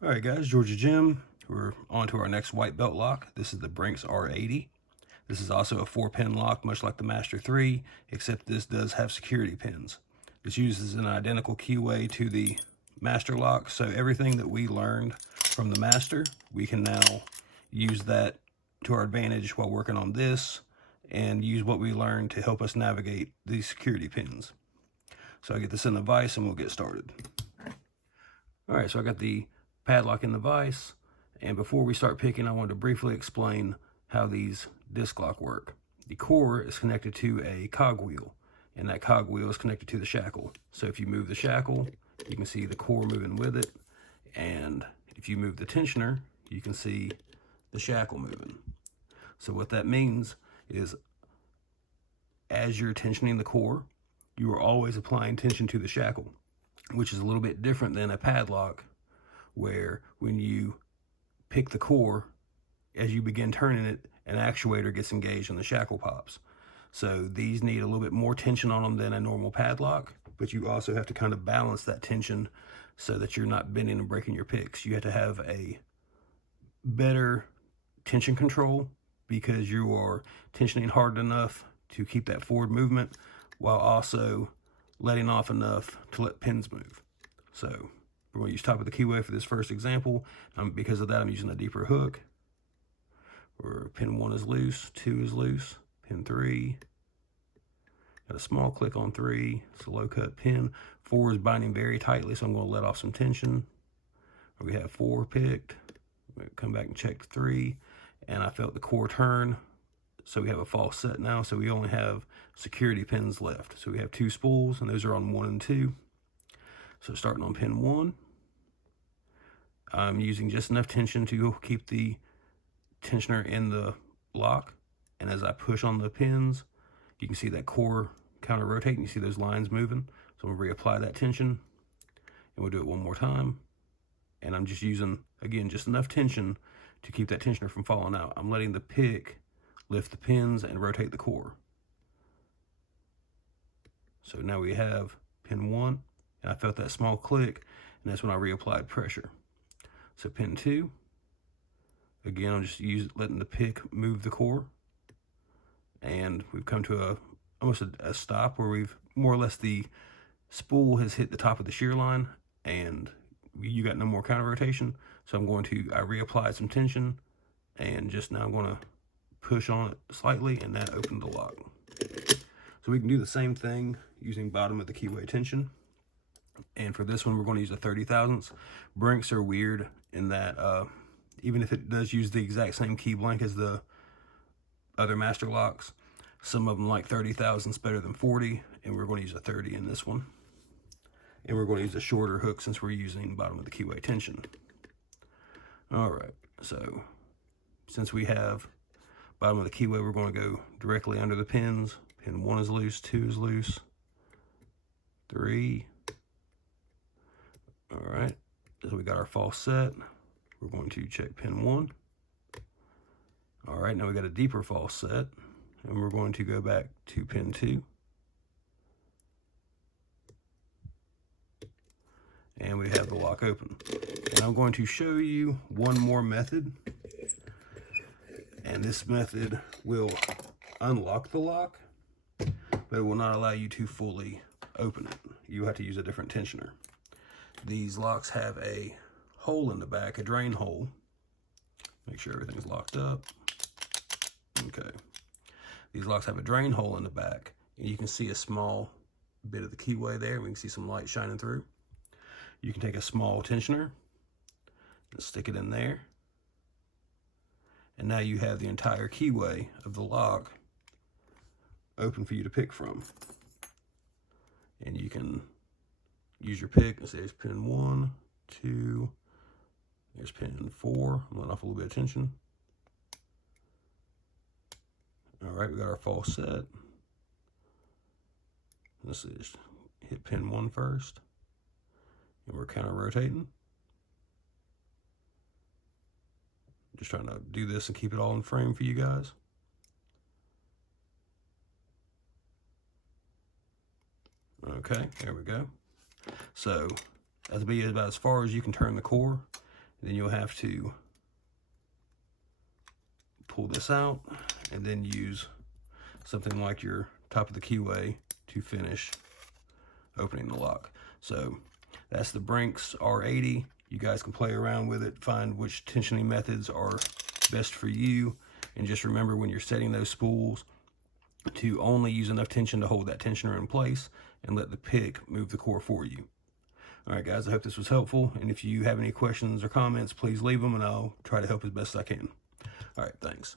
All right, guys, Georgia Jim. We're on to our next white belt lock. This is the Brinks R80. This is also a 4-pin lock, much like the Master 3, except this does have security pins. This uses an identical keyway to the Master lock, so everything that we learned from the Master, we can now use that to our advantage while working on this, and use what we learned to help us navigate these security pins. So I get this in the vise and we'll get started. All right, so I got the padlock in the vise, and before we start picking, I wanted to briefly explain how these disc lock work. The core is connected to a cogwheel, and that cogwheel is connected to the shackle. So if you move the shackle, you can see the core moving with it, and if you move the tensioner, you can see the shackle moving. So what that means is as you're tensioning the core, you are always applying tension to the shackle, which is a little bit different than a padlock, where when you pick the core, as you begin turning it, an actuator gets engaged and the shackle pops. So these need a little bit more tension on them than a normal padlock, but you also have to kind of balance that tension so that you're not bending and breaking your picks. You have to have a better tension control because you are tensioning hard enough to keep that forward movement while also letting off enough to let pins move. So we're going to use top of the keyway for this first example. Because of that, I'm using a deeper hook. Where pin 1 is loose, 2 is loose, pin 3. Got a small click on 3. It's a low cut pin. 4 is binding very tightly, so I'm going to let off some tension. We have 4 picked. Come back and check 3, and I felt the core turn. So we have a false set now, so we only have security pins left. So we have 2 spools, and those are on 1 and 2. So starting on pin 1, I'm using just enough tension to keep the tensioner in the lock. And as I push on the pins, you can see that core counter rotating. You see those lines moving. So I'm going to reapply that tension, and we'll do it one more time. And I'm just using, again, just enough tension to keep that tensioner from falling out. I'm letting the pick lift the pins and rotate the core. So now we have pin 1, and I felt that small click, and that's when I reapplied pressure. So pin 2, again, I'm just letting the pick move the core, and we've come to almost a stop where we've more or less the spool has hit the top of the shear line, and you got no more counter rotation. So I reapplied some tension, and just now I'm going to push on it slightly, and that opened the lock. So we can do the same thing using bottom of the keyway tension. And for this one, we're going to use a 30 thousandths. Brinks are weird in that even if it does use the exact same key blank as the other master locks, some of them like 30 thousandths better than 40, and we're going to use a 30 in this one. And we're going to use a shorter hook since we're using bottom of the keyway tension. All right, so since we have bottom of the keyway, we're going to go directly under the pins. Pin 1 is loose, 2 is loose, 3. All right, so we got our false set. We're going to check pin 1. All right, now we got a deeper false set, and we're going to go back to pin 2. And we have the lock open. And I'm going to show you one more method. And this method will unlock the lock, but it will not allow you to fully open it. You have to use a different tensioner. These locks have a hole in the back, a drain hole. Make sure everything's locked up. Okay. These locks have a drain hole in the back, and you can see a small bit of the keyway there. We can see some light shining through. You can take a small tensioner and stick it in there. And now you have the entire keyway of the lock open for you to pick from. And you can use your pick and say there's pin 1, 2, there's pin 4. I'm letting off a little bit of tension. All right, we got our false set. Let's just hit pin 1 first. And we're counter rotating. Just trying to do this and keep it all in frame for you guys. Okay, there we go. So that'll be about as far as you can turn the core. Then you'll have to pull this out and then use something like your top of the keyway to finish opening the lock. So that's the Brinks R80. You guys can play around with it, find which tensioning methods are best for you, and just remember when you're setting those spools to only use enough tension to hold that tensioner in place and let the pick move the core for you. All right, guys, I hope this was helpful, and if you have any questions or comments, please leave them, and I'll try to help as best I can. All right, thanks.